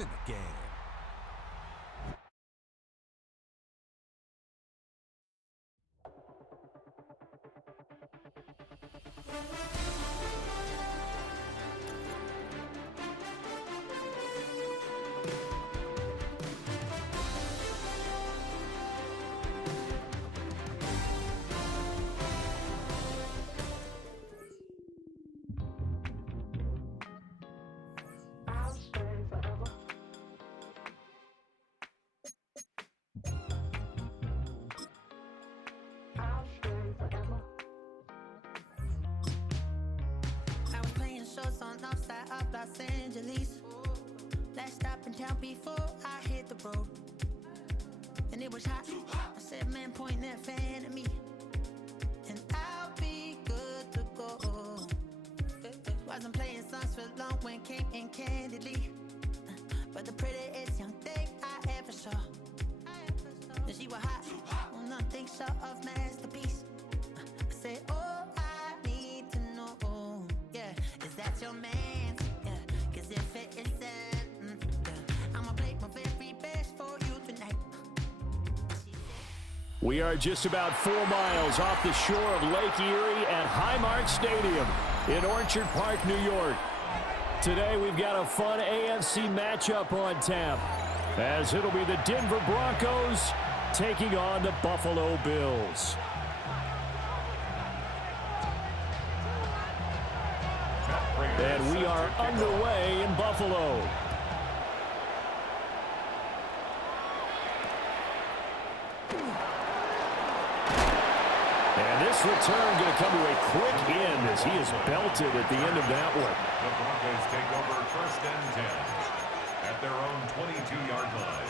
in the game. Los Angeles. Last stop in town before I hit the road. And it was hot. I said, man, point that fan at me. And I'll be good to go. Wasn't playing songs for long when came in candidly. But the prettiest young thing I ever saw. And she was hot. Well, nothing short of masterpiece. I said, oh, I need to know. Yeah, is that your man? Yeah, cause if it isn't, I'ma play my very best for you tonight. We are just about 4 miles off the shore of Lake Erie at Highmark Stadium in Orchard Park, New York. Today we've got a fun AFC matchup on tap, as it'll be the Denver Broncos taking on the Buffalo Bills. And we are underway in Buffalo. And this return going to come to a quick end as he is belted at the end of that one. The Broncos take over 1st and 10 at their own 22-yard line.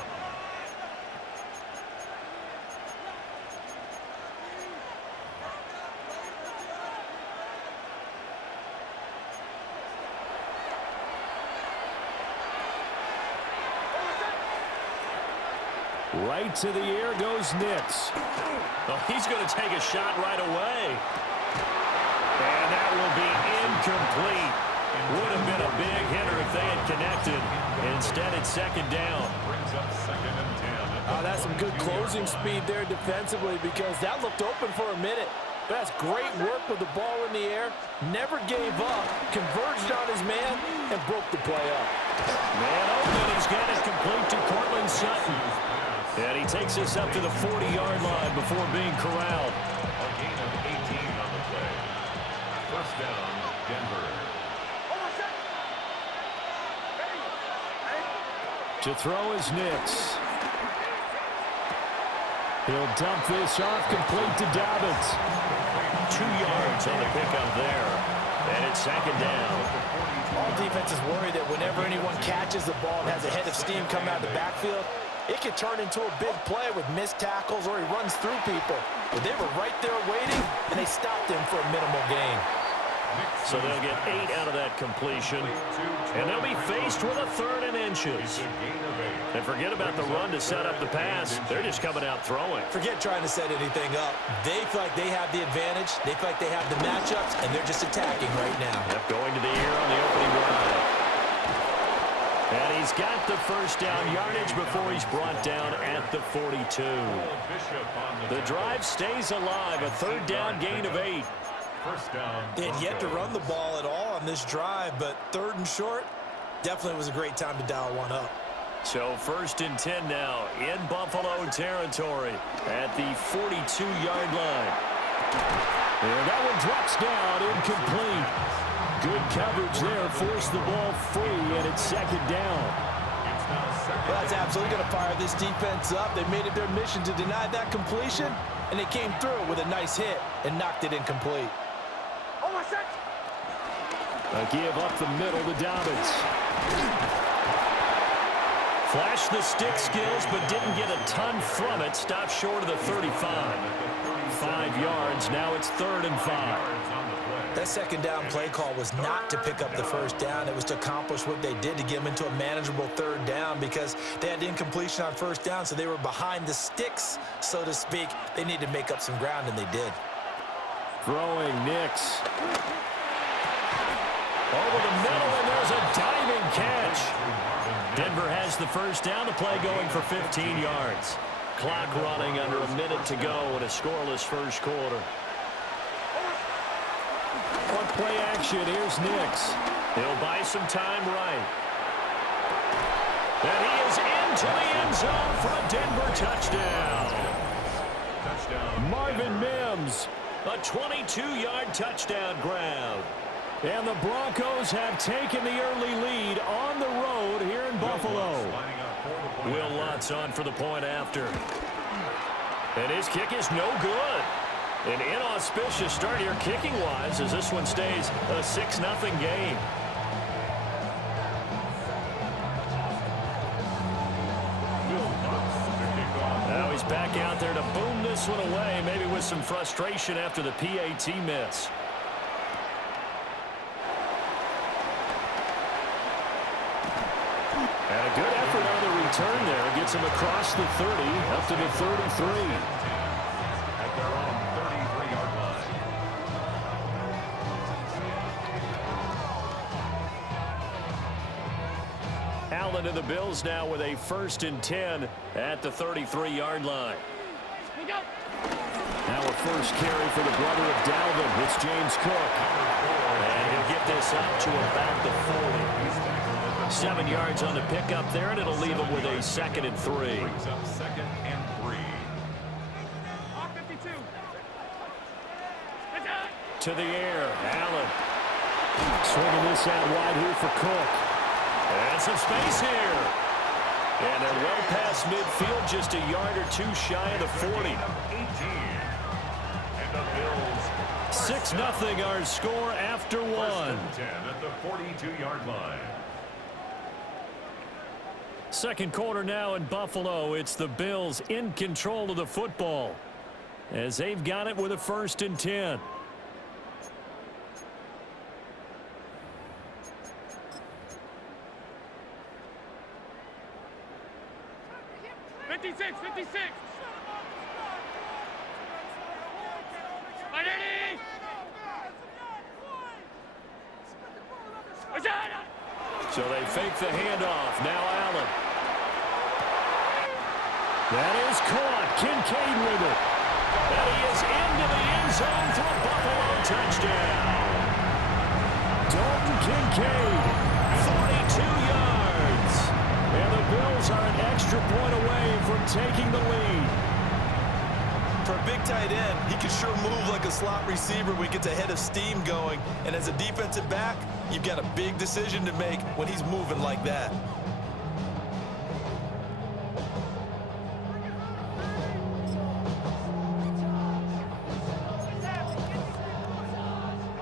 Right to the air goes Nix. Oh, he's going to take a shot right away. And that will be incomplete. Would have been a big hitter if they had connected. Instead, it's 2nd down. Brings up 2nd and 10. That's some good closing speed there defensively, because that looked open for a minute. But that's great work with the ball in the air. Never gave up, converged on his man, and broke the play up. Man open, he's got it complete to Cortland Sutton. And he takes us up to the 40-yard line before being corralled. A gain of 18 on the play. 1st down, Denver. To throw is Nix. He'll dump this off complete to Dobbins. 2 yards on the pickup there. And it's 2nd down. All defenses worry that whenever anyone catches the ball and has a head of steam coming out of the backfield, it could turn into a big play with missed tackles or he runs through people. But they were right there waiting, and they stopped him for a minimal gain. So they'll get 8 out of that completion. And they'll be faced with a 3rd and inches. And forget about the run to set up the pass. They're just coming out throwing. Forget trying to set anything up. They feel like they have the advantage. They feel like they have the matchups, and they're just attacking right now. Yep, going to the air on the opening drive. And he's got the 1st down yardage before he's brought down at the 42. The drive stays alive, a 3rd down gain of 8. 1st down. They had yet to run the ball at all on this drive, but 3rd and short definitely was a great time to dial one up. So 1st and 10 now in Buffalo territory at the 42-yard line. And that one drops down, incomplete. Good coverage there, forced the ball free, and it's 2nd down. Well, that's absolutely going to fire this defense up. They made it their mission to deny that completion, and they came through with a nice hit and knocked it incomplete. A give up the middle to Dobbins. Flashed the stick skills, but didn't get a ton from it. Stopped short of the 35. 5 yards, now it's 3rd and 5. That 2nd down play call was not to pick up the 1st down. It was to accomplish what they did to get them into a manageable 3rd down, because they had incompletion on 1st down, so they were behind the sticks, so to speak. They needed to make up some ground, and they did. Throwing Nix. Over the middle, and there's a diving catch. Denver has the first down. The play going for 15 yards. Clock running under a minute to go in a scoreless first quarter. On play action, here's Nix. He'll buy some time right. And he is into the end zone for a Denver touchdown. Marvin Mims. A 22-yard touchdown grab. And the Broncos have taken the early lead on the road here in Buffalo. Will Lutz on for the point after. And his kick is no good. An inauspicious start here kicking-wise as this one stays a 6-0 game. Now he's back out there to boom this one away, maybe with some frustration after the PAT miss. And a good effort on the return there. Gets him across the 30, up to the 33. At their own 33-yard line. Allen and the Bills now with a 1st and 10 at the 33-yard line. Now a first carry for the brother of Dalvin. It's James Cook. And he'll get this up to about the 40. 7 yards on the pickup there, and it'll leave him with a 2nd and 3. Brings up 2nd and 3. To the air, Allen. Swinging this out wide here for Cook. And some space here. And they're well past midfield, just a yard or two shy of the 40. 18. And the Bills 6-0 our score after 1. 1st and 10 at the 42-yard line. Second quarter now in Buffalo. It's the Bills in control of the football as they've got it with a 1st and 10. 56. So they fake the handoff. Now Allen. That is caught. Kincaid with it. And he is into the end zone for a Buffalo touchdown. Dalton Kincaid. 42 yards. And the Bills are an extra point away from taking the lead. For a big tight end, he can sure move like a slot receiver when he gets a head of steam going. And as a defensive back, you've got a big decision to make when he's moving like that.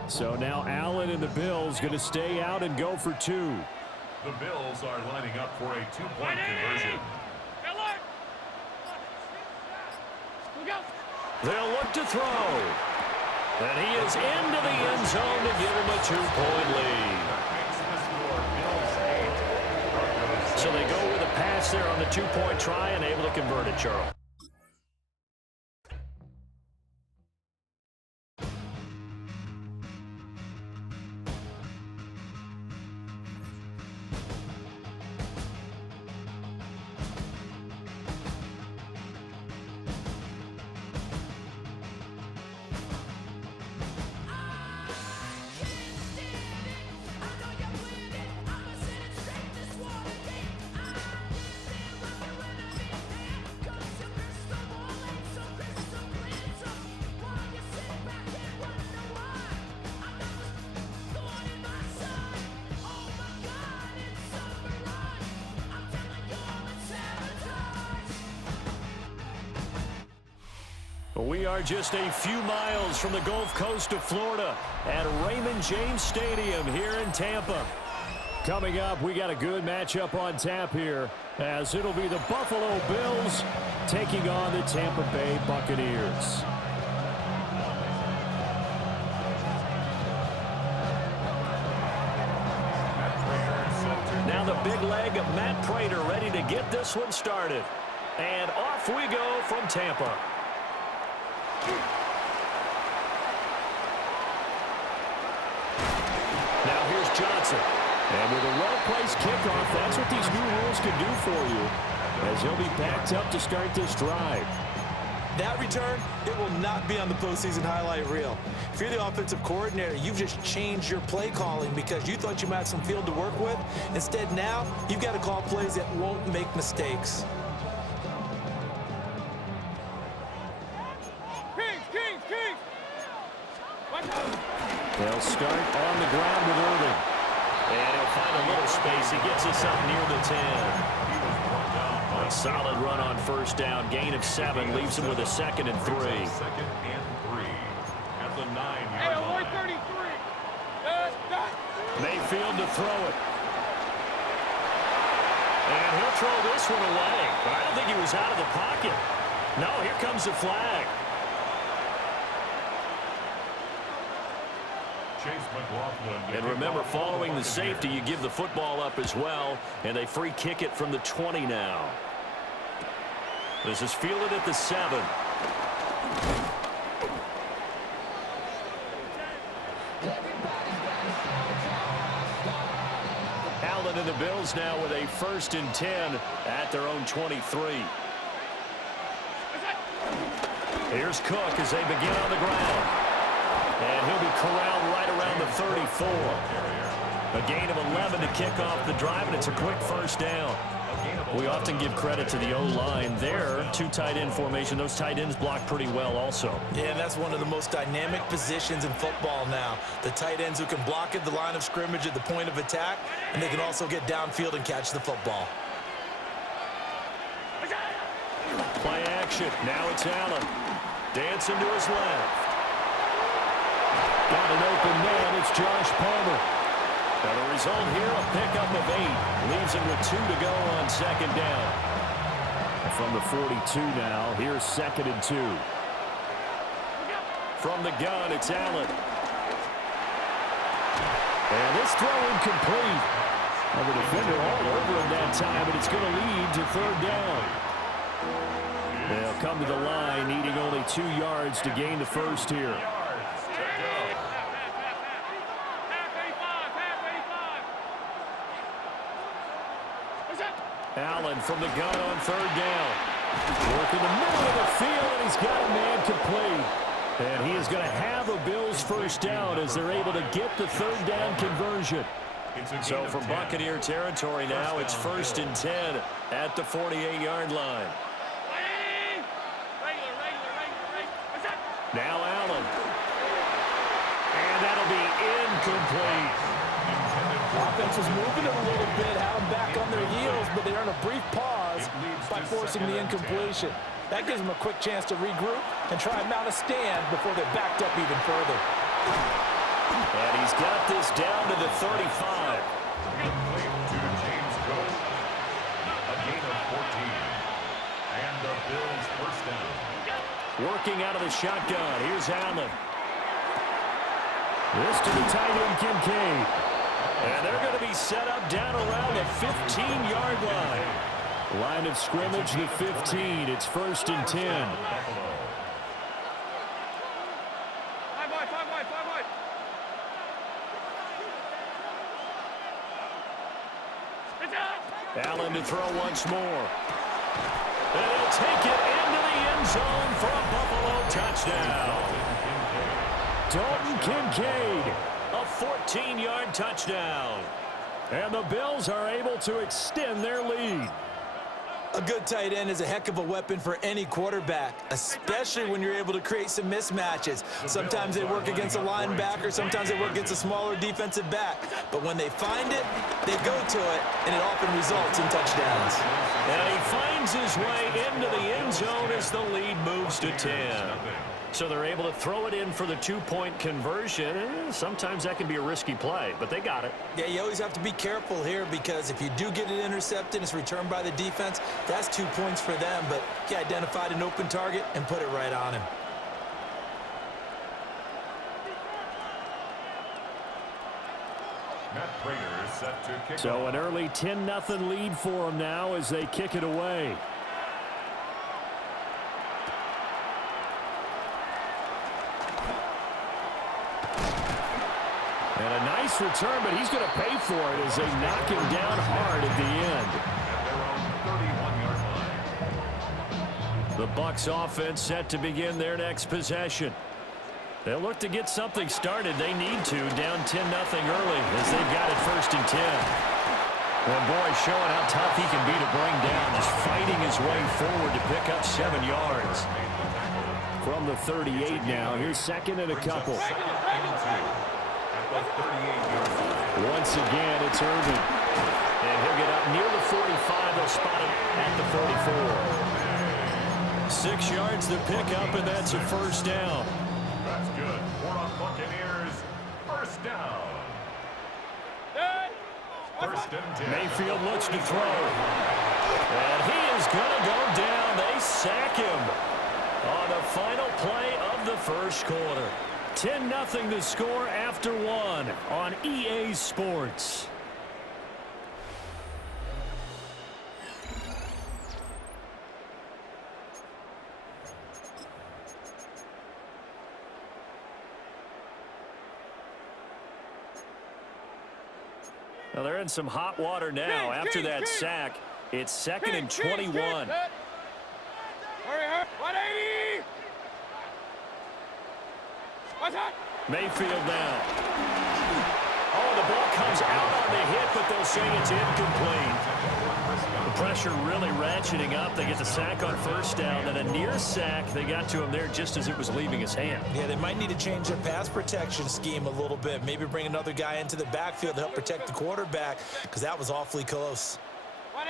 So now Allen and the Bills going to stay out and go for 2. The Bills are lining up for a 2-point conversion. They'll look to throw. And he is into the end zone to give him a 2-point lead. So they go with a pass there on the 2-point try and able to convert it, Charles. We are just a few miles from the Gulf Coast of Florida at Raymond James Stadium here in Tampa. Coming up, we got a good matchup on tap here as it'll be the Buffalo Bills taking on the Tampa Bay Buccaneers. Now the big leg of Matt Prater ready to get this one started. And off we go from Tampa. Now here's Johnson. And with a well-placed kickoff, that's what these new rules can do for you, as he'll be backed up to start this drive. That return, it will not be on the postseason highlight reel. If you're the offensive coordinator, you've just changed your play calling because you thought you might have some field to work with. Instead, now, you've got to call plays that won't make mistakes. They'll start on the ground with Irving. And he'll find a little space. He gets us up near the 10. A solid run on first down. Gain of 7 leaves him with a 2nd and 3. 2nd and 3 at the 9-yard line. Mayfield to throw it. And he'll throw this one away. But I don't think he was out of the pocket. No, here comes the flag. And remember, following the safety, you give the football up as well. And they free kick it from the 20 now. This is fielded at the 7. Allen and the Bills now with a 1st and 10 at their own 23. Here's Cook as they begin on the ground. And he'll be corralled right around the 34. A gain of 11 to kick off the drive, and it's a quick first down. We often give credit to the O-line there. 2 tight end formation. Those tight ends block pretty well also. Yeah, and that's one of the most dynamic positions in football now. The tight ends who can block at the line of scrimmage at the point of attack, and they can also get downfield and catch the football. Play action. Now it's Allen. Dancing to his left. Got an open man. It's Josh Palmer. Now the result here, a pickup of 8. Leaves him with 2 to go on 2nd down. From the 42 now, here's 2nd and 2. From the gun, it's Allen. And this throw incomplete. And the defender all over him that time, and it's going to lead to 3rd down. They'll come to the line, needing only 2 yards to gain the first here. Allen from the gun on 3rd down. Work in the middle of the field, and he's got a man complete. And he is going to have a Bills first down as they're able to get the 3rd down conversion. So from Buccaneer territory now, it's 1st and 10 at the 48-yard line. Now Allen. And that'll be incomplete. Offense was moving it a little bit, had them back on their heels, but they earn a brief pause by forcing the incompletion. That gives them a quick chance to regroup and try and mount a stand before they're backed up even further. And he's got this down to the 35. To James Cook. A gain of 14. And the Bills first down. Working out of the shotgun. Here's Allen. This to the tight end, Kincaid. And they're going to be set up down around the 15-yard line. Line of scrimmage, the 15. It's 1st and 10. Allen to throw once more. And he'll take it into the end zone for a Buffalo touchdown. Dalton Kincaid. A 14-yard touchdown. And the Bills are able to extend their lead. A good tight end is a heck of a weapon for any quarterback, especially when you're able to create some mismatches. Sometimes they work against a linebacker, sometimes they work against a smaller defensive back. But when they find it, they go to it, and it often results in touchdowns. And he finds his way into the end zone as the lead moves to 10. So they're able to throw it in for the 2-point conversion. Sometimes that can be a risky play, but they got it. Yeah, you always have to be careful here because if you do get it intercepted, it's returned by the defense, that's 2 points for them. But he identified an open target and put it right on him. Matt Prater set to kick So off. an early 10-0 lead for them now as they kick it away. And a nice return, but he's going to pay for it as they knock him down hard at the end. The Bucs offense set to begin their next possession. They'll look to get something started. They need to, down 10-0 early as they've got it 1st and 10. Well, boy, showing how tough he can be to bring down, just fighting his way forward to pick up 7 yards. From the 38 now, here's 2nd and a couple. Once again, it's Irvin. And he'll get up near the 45. They'll spot him at the 44. 6 yards to pick up, and that's a 1st down. That's good. For the Buccaneers, 1st down. 1st and 10. Mayfield looks to throw. And he is going to go down. They sack him on the final play of the 1st quarter. 10-0 the score after 1 on EA Sports. Well, they're in some hot water now after that sack. It's 2nd and 21. 180. What's that? Mayfield now. Oh, the ball comes out on the hit, but they'll say it's incomplete. The pressure really ratcheting up. They get the sack on 1st down, and a near sack. They got to him there just as it was leaving his hand. Yeah, they might need to change their pass protection scheme a little bit. Maybe bring another guy into the backfield to help protect the quarterback, because that was awfully close.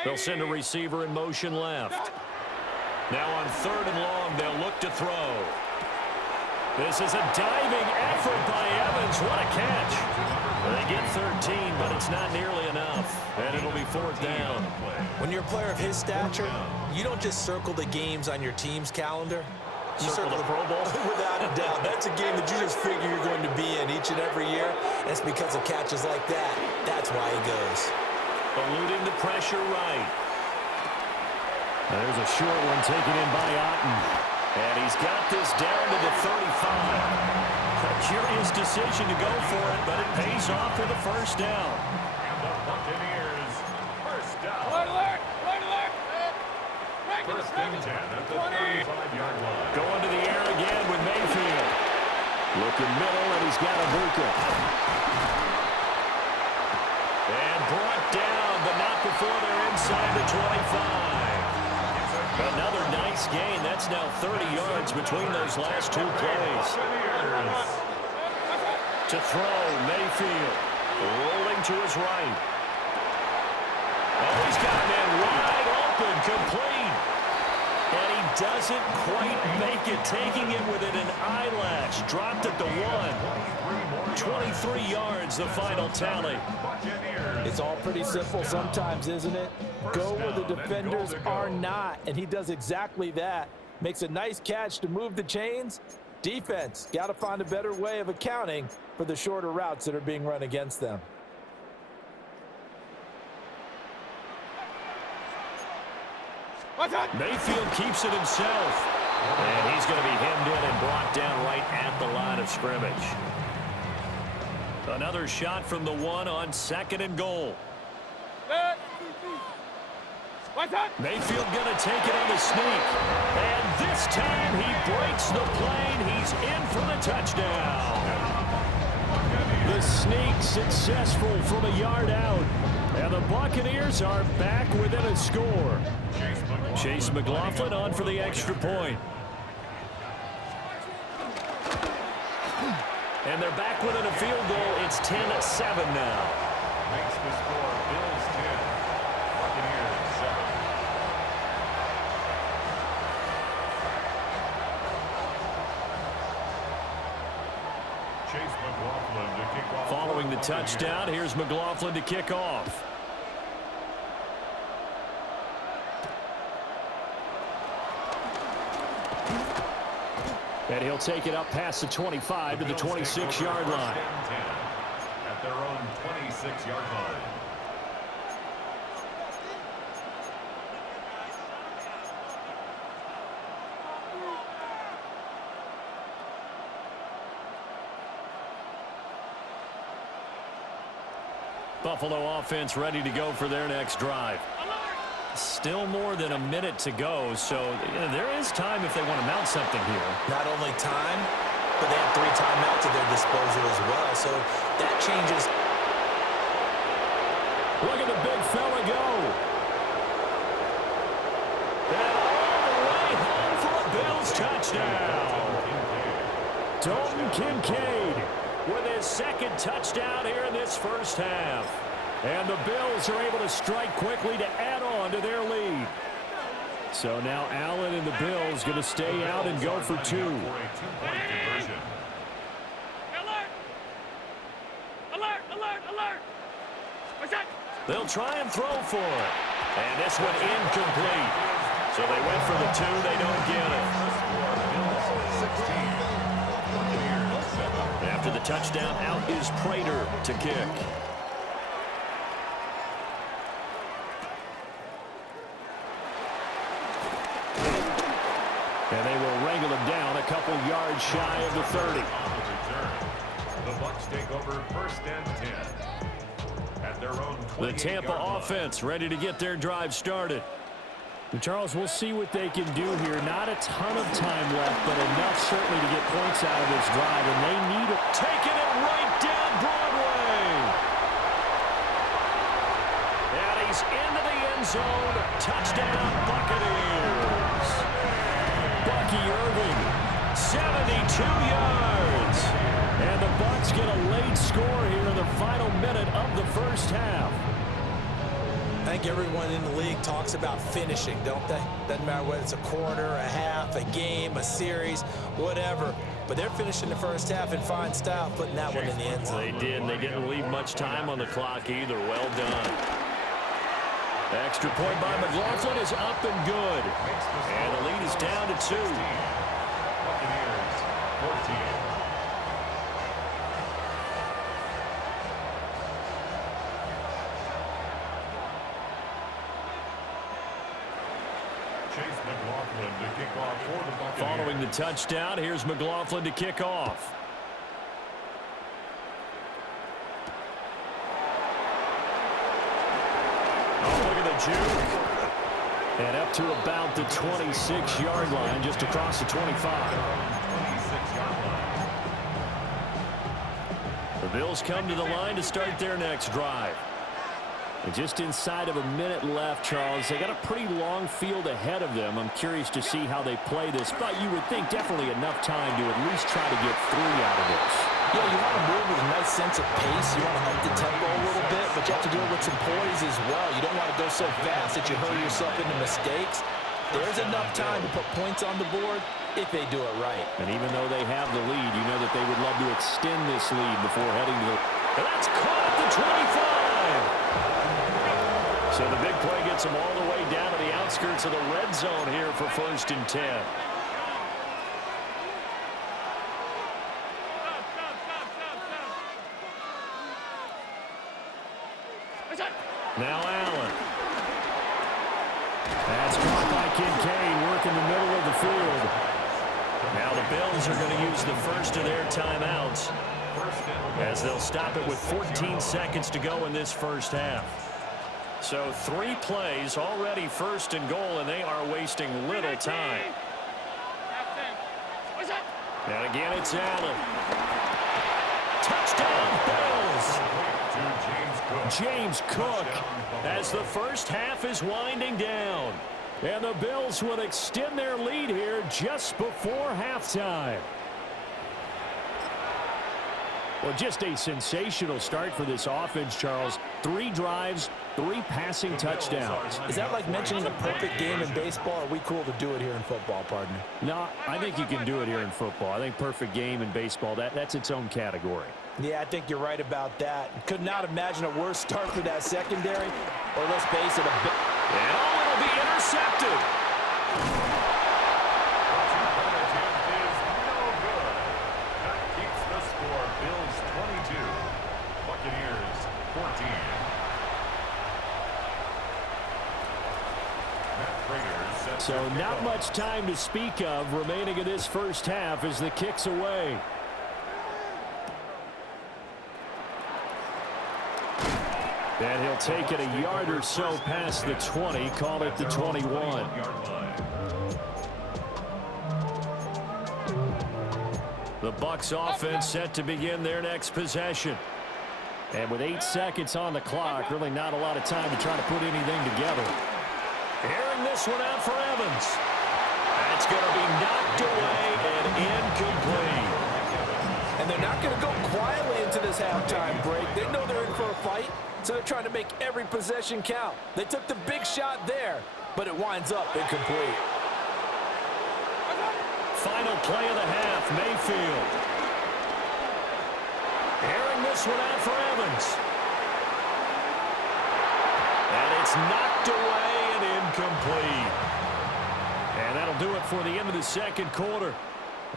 They'll send a receiver in motion left. Now on 3rd and long, they'll look to throw. This is a diving effort by Evans. What a catch. They get 13, but it's not nearly enough. And it'll be 4th down. When you're a player of his stature, you don't just circle the games on your team's calendar. You Circle the Pro Bowl? Without a doubt. That's a game that you just figure you're going to be in each and every year. And it's because of catches like that. That's why he goes. Eluding the pressure right. There's a short one taken in by Otten. And he's got this down to the 35. A curious decision to go for it, but it pays off for the 1st down. And the Buccaneers, 1st down. Alert! 1st and 10 at the 35-yard line. Going to the air again with Mayfield. Looking middle, and he's got Ibuka. And brought down, but not before they're inside the 25. Another nice gain. That's now 30 yards between those last 2 plays. To throw, Mayfield. Rolling to his right. Oh, he's got a man wide open, complete. And he doesn't quite make it, taking it within an eyelash. Dropped at the 1. 23 yards, the final tally. It's all pretty simple sometimes, isn't it? Go where the defenders are not, and he does exactly that. Makes a nice catch to move the chains. Defense, got to find a better way of accounting for the shorter routes that are being run against them. Mayfield keeps it himself. And he's going to be hemmed in and brought down right at the line of scrimmage. Another shot from the 1 on 2nd and goal. Mayfield going to take it on the sneak. And this time he breaks the plane. He's in for the touchdown. The sneak successful from a yard out. And the Buccaneers are back within a score. Chase McLaughlin on for the extra point. And they're back within a field goal. It's 10-7 now. Makes the score Bills 10, Buccaneers 7. Chase McLaughlin to kick off. Following the touchdown, here's McLaughlin to kick off. And he'll take it up past the 25 to the 26-yard line. At their own 26-yard line. Buffalo offense ready to go for their next drive. Still more than a minute to go, so there is time if they want to mount something here. Not only time, but they have 3 timeouts at their disposal as well, so that changes. Look at the big fella go. And all the way home for a Bills touchdown. Dalton Kincaid with his second touchdown here in this first half. And the Bills are able to strike quickly to add on to their lead. So now Allen and the Bills going to stay out and go for 2. Alert! Alert! Alert! Alert! What's that? They'll try and throw for it. And this one incomplete. So they went for the 2. They don't get it. After the touchdown, out is Prater to kick. And they will wrangle him down a couple yards shy of the 30. The Bucs take over 1st and 10 at their own 28-yard line. The Tampa offense ready to get their drive started. And Charles, we'll see what they can do here. Not a ton of time left, but enough certainly to get points out of this drive, and they need it. Taking it right down Broadway. And he's into the end zone. Touchdown, Buccaneers. Bucky Irving, 72 yards. And the Bucs get a late score here in the final minute of the first half. I think everyone in the league talks about finishing, don't they? Doesn't matter whether it's a quarter, a half, a game, a series, whatever. But they're finishing the first half in fine style, putting that one in the end zone. They did, and they didn't leave much time on the clock either. Well done. Extra point by McLaughlin is up and good. And the lead is down to 2. Buccaneers 14. McLaughlin to kick off for the Buccaneers. Following the touchdown, here's McLaughlin to kick off. Oh, look at the juke. And up to about the 26-yard line, just across the 25. 26-yard line. The Bills come to the line to start their next drive. And just inside of a minute left, Charles. They got a pretty long field ahead of them. I'm curious to see how they play this, but you would think definitely enough time to at least try to get 3 out of this. Yeah, you want to move with a nice sense of pace. You want to up the tempo a little bit, but you have to do it with some poise as well. You don't want to go so fast that you hurry yourself into mistakes. There's enough time to put points on the board if they do it right. And even though they have the lead, you know that they would love to extend this lead before heading to the... And that's caught at the 25. So the big play gets them all the way down to the outskirts of the red zone here for 1st and 10. Now Allen. That's caught by Kincaid, working the middle of the field. Now the Bills are going to use the first of their timeouts as they'll stop it with 14 seconds to go in this first half. So 3 plays already 1st and goal, and they are wasting little time. And again, it's Allen. Touchdown, Bills! James Cook, As the first half is winding down. and the Bills will extend their lead here just before halftime. Well, just a sensational start for this offense, Charles. 3 drives, 3 passing touchdowns. Is that like mentioning a perfect game in baseball? Or are we cool to do it here in football, partner? No, I think you can do it here in football. I think perfect game in baseball, that's its own category. Yeah, I think you're right about that. Could not imagine a worse start for that secondary. Or let's face it, a bit. And it'll be intercepted. So not much time to speak of remaining in this first half as the kick's away. And he'll take it a yard or so past the 20, call it the 21. The Bucs offense set to begin their next possession. And with 8 seconds on the clock, really not a lot of time to try to put anything together. Airing this one out for Evans. That's going to be knocked away and incomplete. And they're not going to go quietly into this halftime break. They know they're in for a fight, so they're trying to make every possession count. They took the big shot there, but it winds up incomplete. Final play of the half, Mayfield. Airing this one out for Evans. And it's knocked away and incomplete. And that'll do it for the end of the second quarter.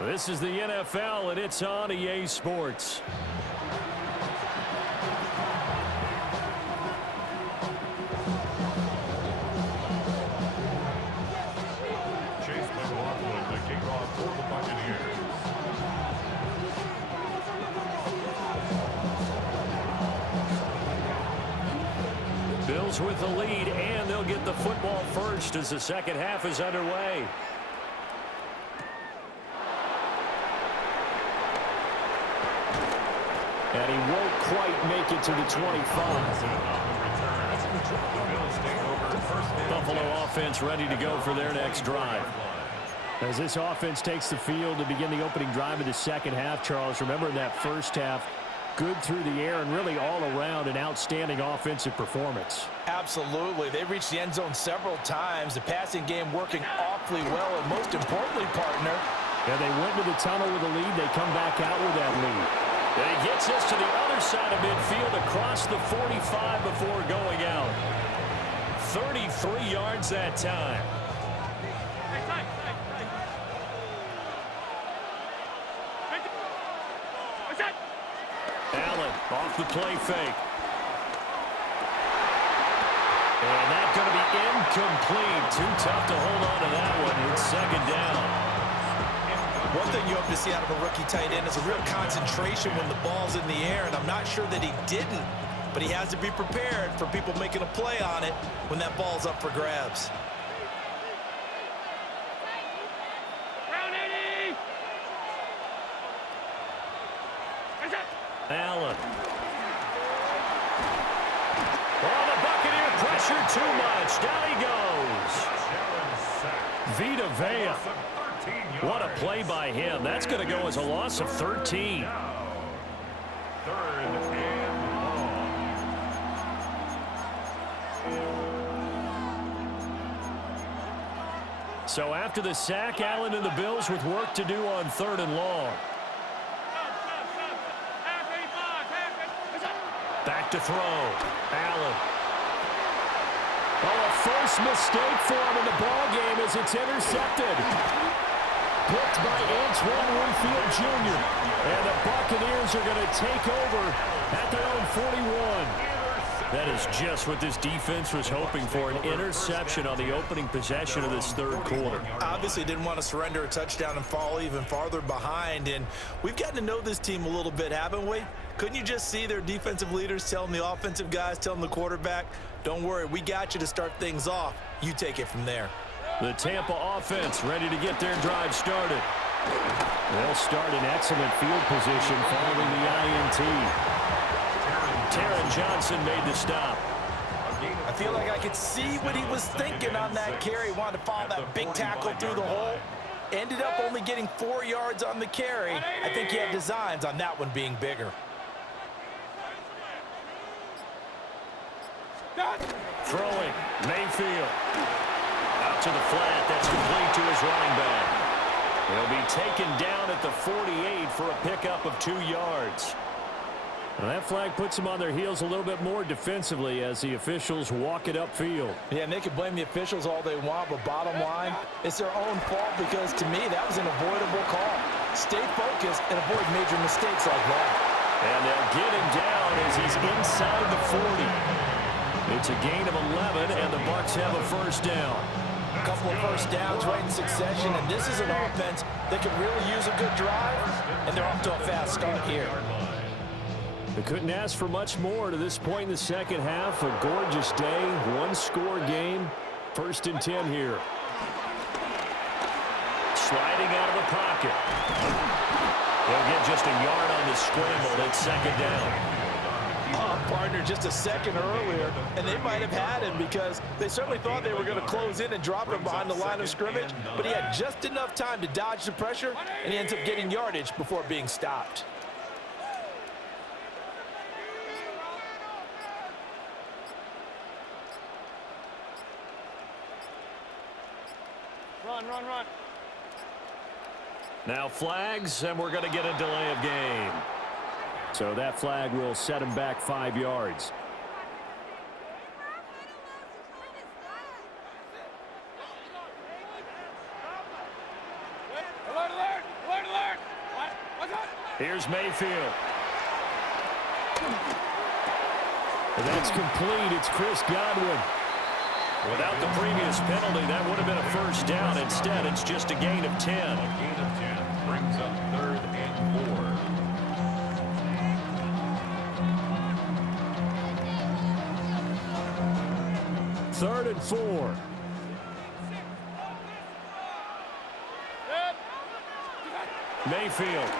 This is the NFL, and it's on EA Sports. Bills with the lead, and they'll get the football first as the second half is underway. And he won't quite make it to the 25. Buffalo offense ready to go for their next drive. As this offense takes the field to begin the opening drive of the second half, Charles, remember in that first half, good through the air and really all around an outstanding offensive performance. Absolutely. They reached the end zone several times. The passing game working awfully well, and most importantly, partner. And they went to the tunnel with a lead. They come back out with that lead. And he gets us to the other side of midfield across the 45 before going out. 33 yards that time. Allen off the play fake. And that's going to be incomplete. Too tough to hold on to that one. It's second down. One thing you hope to see out of a rookie tight end is a real concentration when the ball's in the air, and I'm not sure that he didn't, but he has to be prepared for people making a play on it when that ball's up for grabs. Allen. Oh, the Buccaneer pressure too much. Down he goes. Vita Vea. What a play by him. That's going to go as a loss of 13. Third and long. So after the sack, Allen and the Bills with work to do on third and long. Back to throw. Allen. Oh, a first mistake for him in the ball game as it's intercepted. Picked by Antoine Winfield Jr. And the Buccaneers are going to take over at their own 41. That is just what this defense was hoping for, an interception on the opening possession of this third quarter. Obviously didn't want to surrender a touchdown and fall even farther behind, and we've gotten to know this team a little bit, haven't we? Couldn't you just see their defensive leaders telling the offensive guys, telling the quarterback, don't worry, we got you to start things off. You take it from there. The Tampa offense ready to get their drive started. They'll start in excellent field position following the INT. Taron Johnson made the stop. I feel like I could see what he was thinking on that carry. He wanted to follow that big tackle through the hole. Ended up only getting 4 yards on the carry. I think he had designs on that one being bigger. Throwing, Mayfield. Out to the flat, that's complete to his running back. He'll be taken down at the 48 for a pickup of 2 yards. And that flag puts them on their heels a little bit more defensively as the officials walk it upfield. Yeah, and they can blame the officials all they want, but bottom line, it's their own fault because, to me, that was an avoidable call. Stay focused and avoid major mistakes like that. And they'll get him down as he's inside the 40. It's a gain of 11, and the Bucs have a first down. A couple of first downs right in succession, and this is an offense that could really use a good drive, and they're off to a fast start here. They couldn't ask for much more to this point in the second half. A gorgeous day, one-score game. 1st and 10 here. Sliding out of the pocket. They'll get just a yard on the scramble. It's 2nd down. Partner just a second earlier, and they might have had him because they certainly thought they were going to close in and drop him behind the line of scrimmage, but he had just enough time to dodge the pressure, and he ends up getting yardage before being stopped. Run, run, run. Now flags, and we're going to get a delay of game. So that flag will set him back 5 yards. Alert, alert, alert, alert. What's up? Here's Mayfield. And that's complete. It's Chris Godwin. Without the previous penalty, that would have been a 1st down. Instead, it's just a gain of 10. A gain of 10 brings up 3rd and 4. Third and 4. Mayfield.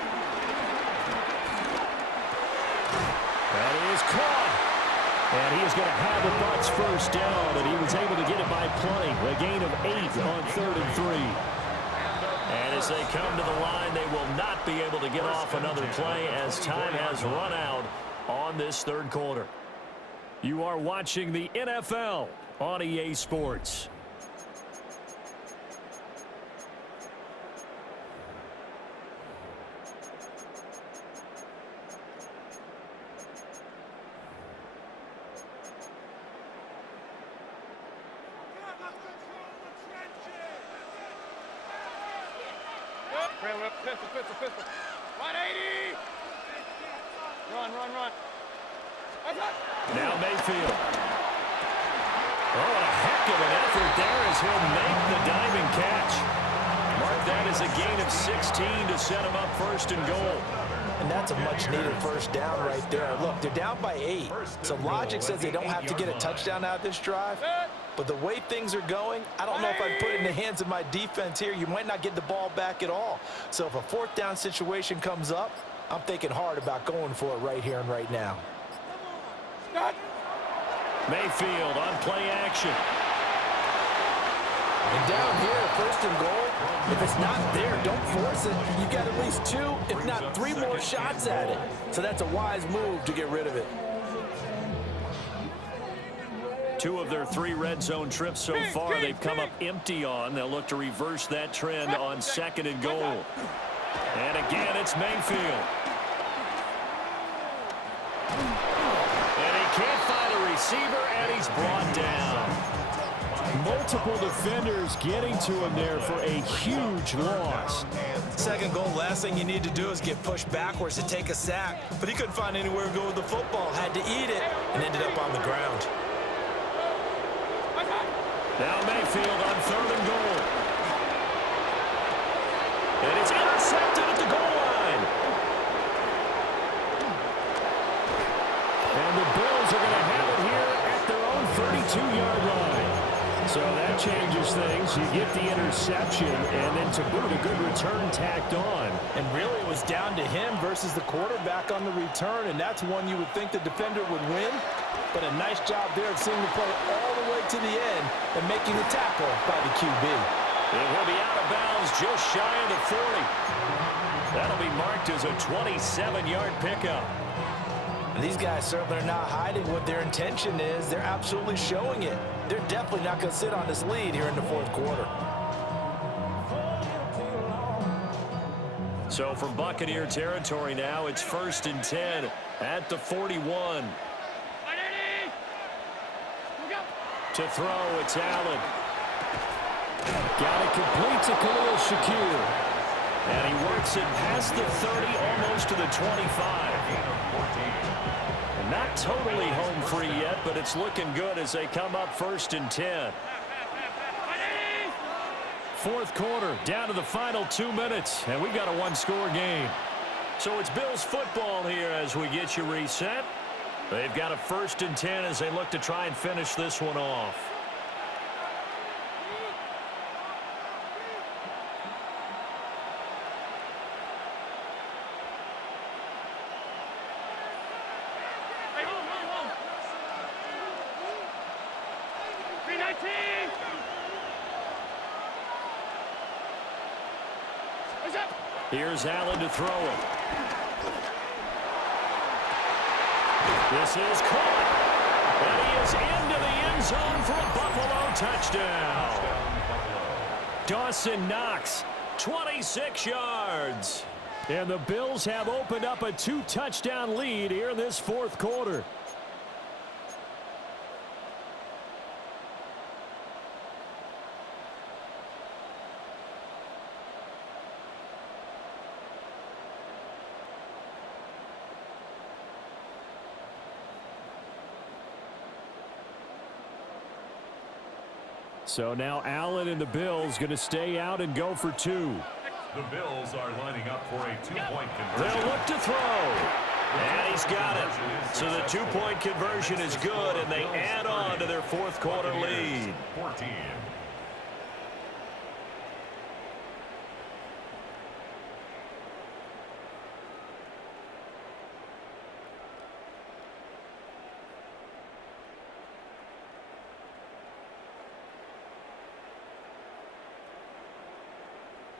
That is caught. And he is going to have a Bucs 1st down, and he was able to get it by plenty. A gain of 8 on 3rd and 3. And as they come to the line, they will not be able to get off another play as time has run out on this 3rd quarter. You are watching the NFL on EA Sports. Pistol, pistol. 180. Run, run, run. What's up? Now Mayfield. Oh, what a heck of an effort there as he'll make the diving catch. Mark that as a gain of 16 to set him up 1st and goal. And that's a much-needed 1st down right there. Look, they're down by 8, so logic says they don't have to get a touchdown out of this drive. But the way things are going, I don't know if I'd put it in the hands of my defense here. You might not get the ball back at all. So if a 4th down situation comes up, I'm thinking hard about going for it right here and right now. Mayfield on play action. And down here, 1st and goal, if it's not there, don't force it. You've got at least 2, if not 3 more shots at it. So that's a wise move to get rid of it. 2 of their 3 red zone trips so far they've come up empty on. They'll look to reverse that trend on 2nd and goal. And again, it's Mayfield. And he can't find a receiver, and he's brought down. Multiple defenders getting to him there for a huge loss. 2nd goal, last thing you need to do is get pushed backwards to take a sack. But he couldn't find anywhere to go with the football, had to eat it, and ended up on the ground. Now Mayfield on 3rd and goal. And it's intercepted at the goal line. And the Bills are going to have it here at their own 32-yard line. So that changes things. You get the interception, and then to boot, a good return tacked on. And really, it was down to him versus the quarterback on the return, and that's one you would think the defender would win. But a nice job there of seeing the play all the way to the end and making the tackle by the QB. It will be out of bounds just shy of the 40. That'll be marked as a 27-yard pickup. And these guys certainly are not hiding what their intention is. They're absolutely showing it. They're definitely not going to sit on this lead here in the 4th quarter. So from Buccaneer territory now, it's 1st and 10 at the 41. To throw, it's Allen. Got it complete to Khalil Shakir. And he works it past the 30, almost to the 25. And not totally home free yet, but it's looking good as they come up 1st and 10. 4th quarter, down to the final 2 minutes, and we've got a 1-score game. So it's Bills football here as we get you reset. They've got a 1st and 10 as they look to try and finish this one off. Hey, hold. 319. What's up? Here's Allen to throw it. This is caught. And he is into the end zone for a Buffalo touchdown. Dawson Knox, 26 yards. And the Bills have opened up a 2-touchdown lead here in this 4th quarter. So now Allen and the Bills going to stay out and go for 2. The Bills are lining up for a 2-point conversion. They'll look to throw. And he's got it. So the 2-point conversion is good, and they add on to their 4th quarter lead. 14.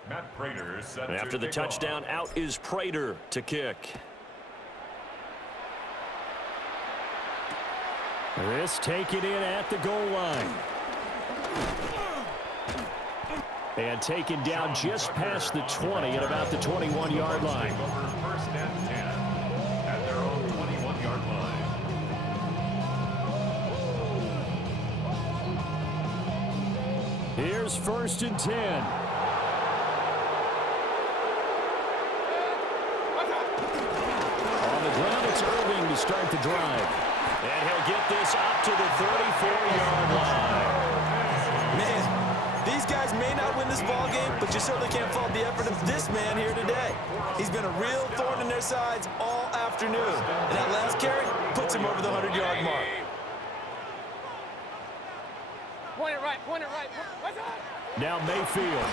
Matt Prater set And after to the kick touchdown, off. out is Prater to kick. This taken in at the goal line. And taken down just past the 20 at about the 21-yard line. Take over 1st and 10 at their own 21-yard line. Here's 1st and 10. On the ground, it's Irving to start the drive. And he'll get this up to the 34-yard line. Man, these guys may not win this ball game, but you certainly can't fault the effort of this man here today. He's been a real thorn in their sides all afternoon. And that last carry puts him over the 100-yard mark. Point it right. What's up? Now Mayfield.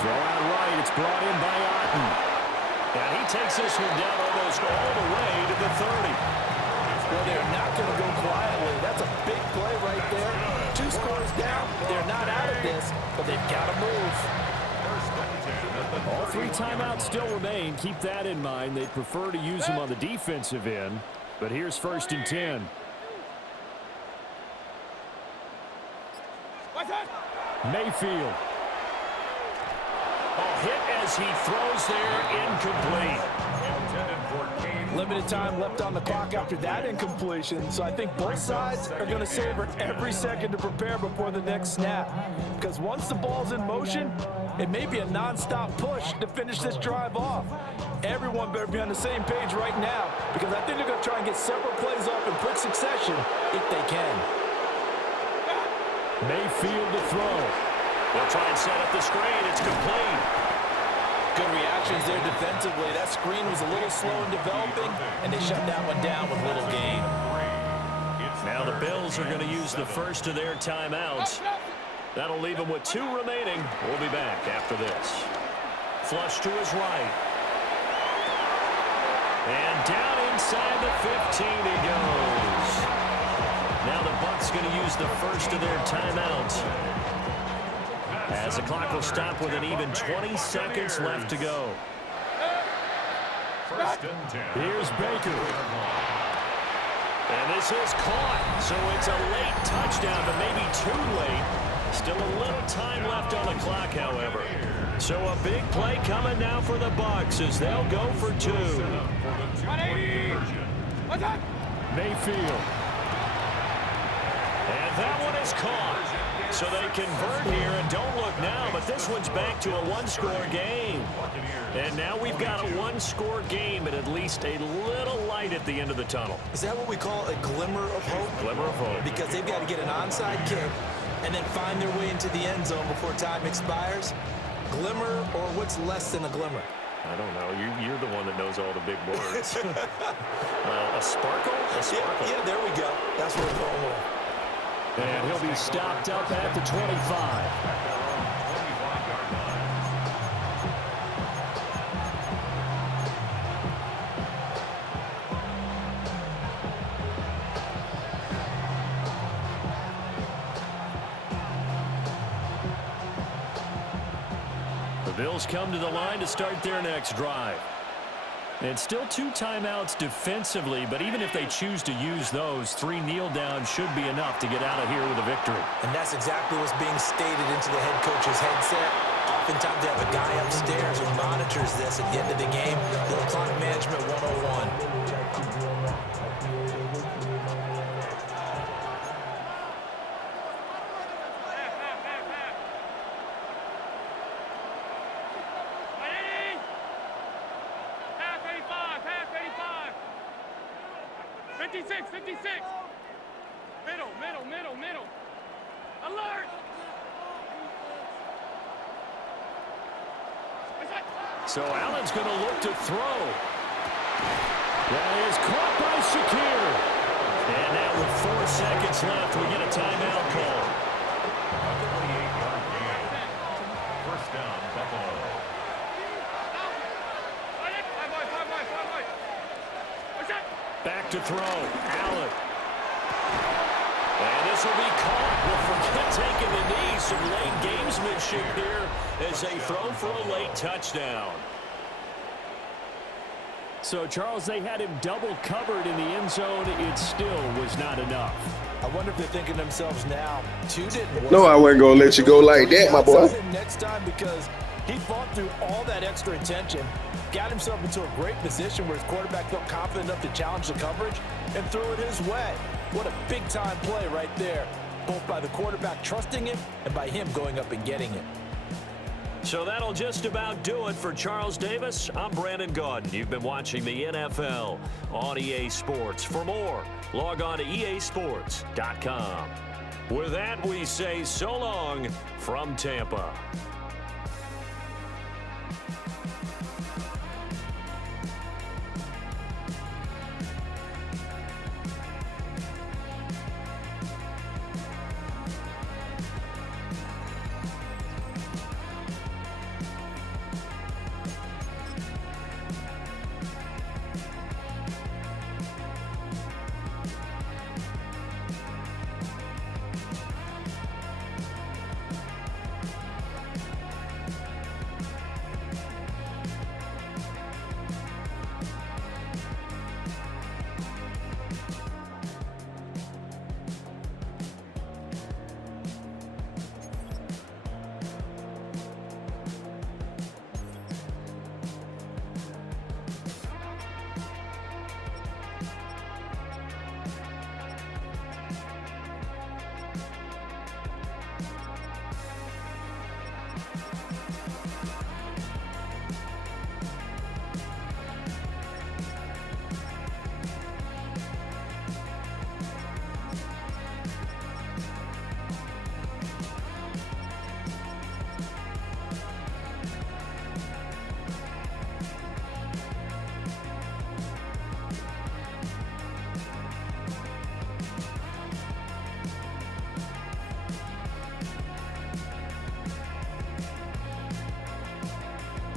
Throw out right. It's brought in by Otten. And he takes this one down almost all the way to the 30. Well, they're not going to go quietly. That's a big play right there. 2 scores down. They're not out of this, but they've got to move. All 3 timeouts still remain. Keep that in mind. They'd prefer to use them on the defensive end. But here's 1st and 10. What's up? Mayfield. Hit as he throws there, incomplete. Limited time left on the clock after that incompletion, so I think both sides are going to savor every second to prepare before the next snap. Because once the ball's in motion, it may be a non-stop push to finish this drive off. Everyone better be on the same page right now, because I think they're going to try and get several plays off in quick succession if they can. Mayfield to throw. They'll try and set up the screen. It's complete. Good reactions there defensively. That screen was a little slow in developing, and they shut that one down with little gain. Now the Bills are going to use the first of their timeouts. That'll leave them with 2 remaining. We'll be back after this. Flush to his right. And down inside the 15 he goes. Now the Bucs going to use the first of their timeouts, as the clock will stop with an even 20 seconds left to go. Here's Baker. And this is caught, so it's a late touchdown, but maybe too late. Still a little time left on the clock, however. So a big play coming now for the Bucs as they'll go for 2. 180. What's up? Mayfield. And that one is caught. So they convert here, and don't look now, but this one's back to a 1-score game. And now we've got a 1-score game and at least a little light at the end of the tunnel. Is that what we call a glimmer of hope? Glimmer of hope. Because they've got to get an onside kick, and then find their way into the end zone before time expires? Glimmer or what's less than a glimmer? I don't know. You're the one that knows all the big words. A sparkle? A sparkle. Yeah, there we go. That's what we're going with. And he'll be stopped up at the 25. The Bills come to the line to start their next drive. It's still 2 timeouts defensively, but even if they choose to use those, 3 kneel downs should be enough to get out of here with a victory. And that's exactly what's being stated into the head coach's headset. Oftentimes they have a guy upstairs who monitors this at the end of the game. Little clock management 101. Middle. Alert! So Allen's going to look to throw. That is caught by Shakir. And now with 4 seconds left, we get a timeout call. A 28-yard gain. First down, Buffalo. Back to throw. Allen. And this will be caught. We'll forget taking the knee. Some late gamesmanship here as they throw for a late touchdown. So, Charles, they had him double covered in the end zone. It still was not enough. I wonder if they're thinking to themselves now, 2 didn't work. No, I wasn't going to let you go like that, my boy. Next time, because he fought through all that extra attention, got himself into a great position where his quarterback felt confident enough to challenge the coverage and threw it his way. What a big-time play right there, both by the quarterback trusting it and by him going up and getting it. So that'll just about do it for Charles Davis. I'm Brandon Gaudin. You've been watching the NFL on EA Sports. For more, log on to easports.com. With that, we say so long from Tampa.